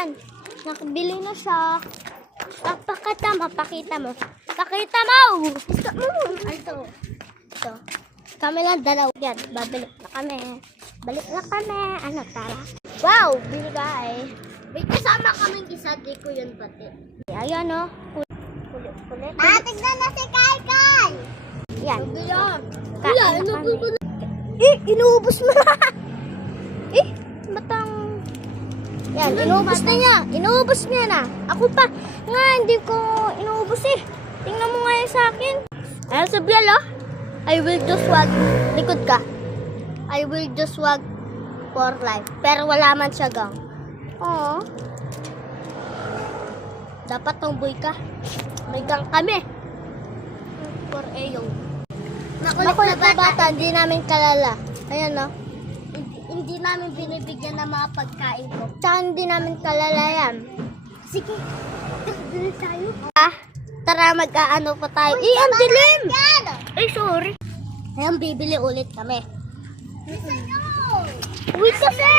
Yan. Nakabili na siya. Pakita mo. Pakita mo! Ito. Kami lang dalaw. Yan, babalik na kami. Balik na kami. Ano, tara. Wow, binigay. May kasama kaming isa, di ko yun pati. Ayan o. Kulit. Tignan na si Kai. Yan. Kain na kami. Inuubos mo na. Batang. Yan, inuubos na niya. Inuubos niya na. Ako pa. Nga, hindi ko inuubos eh. Tingnan mo nga yun sa akin. Ayan sa Bial, oh. I will just wag. Likod ka. I will just wag for life. Pero wala man siya gang. Oo. Dapat tomboy ka. May gang kami. For ayaw. Makulit na bata, hindi namin kalala. Ayan, no? Hindi namin binibigyan ng mga pagkain ko. Tsaka hindi namin kalala yan. Sige, bili tayo. Tara, mag-aano pa tayo. Ang dilim! Ay, sorry. Ayan, bibili ulit kami. Uwi kasi!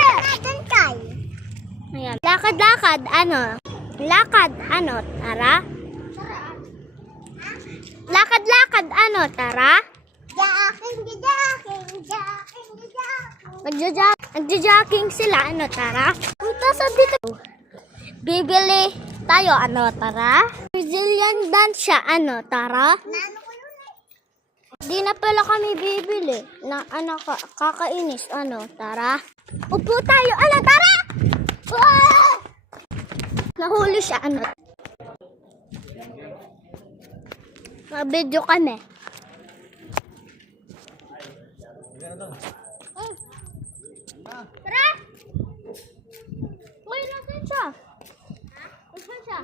Ayan. Lakad-lakad, ano? Lakad, ano? Tara? Lakad-lakad, ano? Tara? Nagja-jacking sila, ano, tara? Punta sa dito. Bibili tayo, ano, tara? Brazilian dance siya, ano, tara? Di na pala kami bibili. Na, ano, kakainis, ano, tara? Upo tayo, ano, tara? Nahuli siya, ano? Mabidyo kami. Tara! Uy, nasan siya? Nasan siya?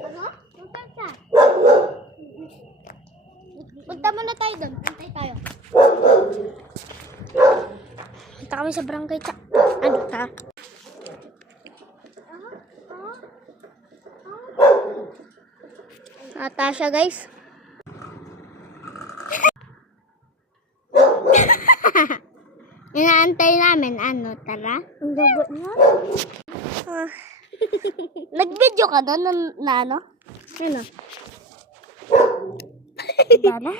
Ano? Nasan siya? Punta muna tayo doon. Antay tayo. Punta kami sa barangay. Ano ta? Ata siya, guys. Inaantay namin, ano, tara? Ang gagot na. Nag-video ka doon na ano? Ano? Dana?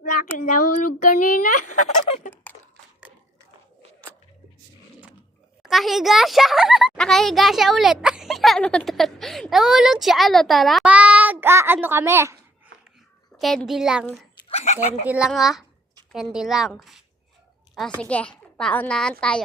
Bakit nahulog kanina? Nakahiga siya ulit. Ano, nahulog siya, ano, tara? Pag, ano kami? Candy lang. Candy lang. Sige, paunaan tayo.